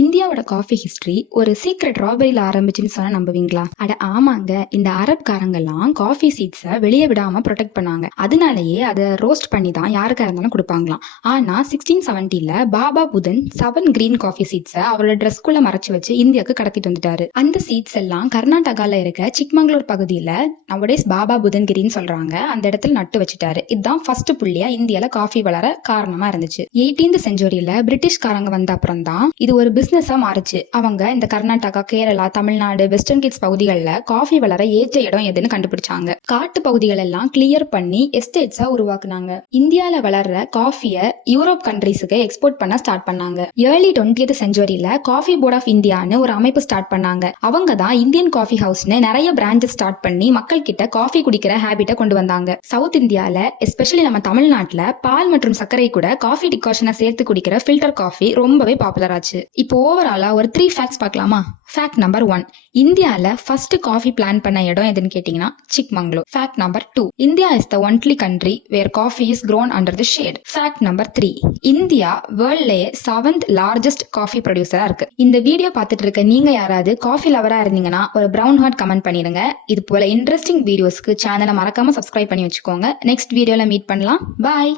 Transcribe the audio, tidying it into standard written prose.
இந்தியாவோட coffee history ஒரு secret ராபரியில ஆரம்பிச்சுன்னு சொன்னா நம்புவீங்களா? அட ஆமாங்க. இந்த அரப்காரங்கெல்லாம் காஃபி சீட்ஸை வெளியே விடாம ப்ரொடெக்ட் பண்ணாங்க. அதனாலேயே அதை ரோஸ்ட் பண்ணி தான் யாருக்கா இருந்தாலும் கொடுப்பாங்களாம். ஆனா 1670ல பாபா புதன் 7 கிரீன் காஃபி சீட்ஸை அவரோட ட்ரெஸ்குள்ள மறைச்சு வச்சு இந்தியாவுக்கு கடத்திட்டு வந்துட்டாரு. அந்த சீட்ஸ் எல்லாம் கர்நாடகால இருக்க சிக்மங்களூர் பகுதியில நவடேஸ் பாபா புதன் கிரின்னு சொல்றாங்க, அந்த இடத்துல நட்டு வச்சுட்டாரு. இதுதான் ஃபர்ஸ்ட் புள்ளியா இந்தியால காஃபி வளர காரணமா இருந்துச்சு. 18th செஞ்சுரியில பிரிட்டிஷ்காரங்க வந்த அப்புறம் தான் இது ஒரு பிசினஸா மாறுச்சு. அவங்க இந்த கர்நாடகா, கேரளா, தமிழ்நாடு, வெஸ்டர்ன் கிட்ஸ் பகுதிகளில் காஃபி வளர ஏற்ற இடம் எதுன்னு கண்டுபிடிச்சாங்க. காட்டு பகுதிகள் எல்லாம் கிளியர் பண்ணி எஸ்டேட்ஸா உருவாக்குனாங்க. இந்தியால வளர்ற காஃபியை யூரோப் கண்ட்ரீஸுக்கு எக்ஸ்போர்ட் பண்ண ஸ்டார்ட் பண்ணாங்க. ஏர்லி 20th செஞ்சுரியில காஃபி போர்ட் ஆஃப் இந்தியான்னு ஒரு அமைப்பு ஸ்டார்ட் பண்ணாங்க. அவங்க தான் இந்தியன் காஃபி ஹவுஸ்னு நிறைய பிரான்ச்சஸ் ஸ்டார்ட் பண்ணி மக்கள் கிட்ட காஃபி குடிக்கிற ஹேபிட்டை கொண்டு வந்தாங்க. சவுத் இந்தியால எஸ்பெஷலி நம்ம தமிழ்நாட்டுல பால் மற்றும் சர்க்கரை கூட காஃபி டிகாஷனை சேர்த்து குடிக்கிற ஃபில்டர் காஃபி ரொம்பவே பாப்புலர் ஆச்சு. இப்போ ஓவராலா ஒரு 3 ஃபேக்ட்ஸ் பார்க்கலாமா? ஃபேக்ட் நம்பர் 1, இந்தியால ஃபர்ஸ்ட் காஃபி பிளான் பண்ண இடம் எதுன்னு கேட்டீங்கன்னா Chikmagalur. Fact number 2, India is the only country where coffee is grown under the shade. Fact number 3, India வேர்ல்ட்லயே 7th லார்ஜஸ்ட் காஃபி ப்ரொடியூசரா இருக்கு. இந்த வீடியோ பார்த்துட்டு இருக்க நீங்க யாராவது காஃபி லவரா இருந்தீங்கன்னா ஒரு பிரவுன் ஹார்ட் கமெண்ட் பண்ணிடுங்க. இது போல இன்ட்ரெஸ்டிங் வீடியோஸ்க்கு சேனலை மறக்காம சப்ஸ்கிரைப் பண்ணி வச்சுக்கோங்க. நெக்ஸ்ட் வீடியோல மீட் பண்ணலாம். பாய்.